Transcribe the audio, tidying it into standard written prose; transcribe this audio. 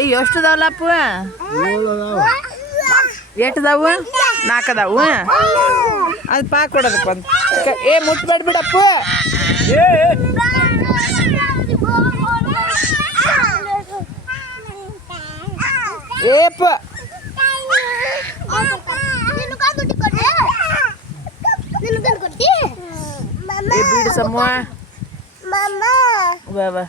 ಈಗ ಎಷ್ಟು ಅದಾವಲ್ಲಪ್ಪ ಎಷ್ಟು ಅದಾವು 4 ಅದಾವು ಅದು ಪಾ ಕೊಡೋದಕ್ಕೆ ಒಂದು ಮುಟ್ಬೇಡ ಬಿಡಪ್ಪ ಏಪ್ಪ ಬಿಡು ಸಮ್ಮ ಬಾ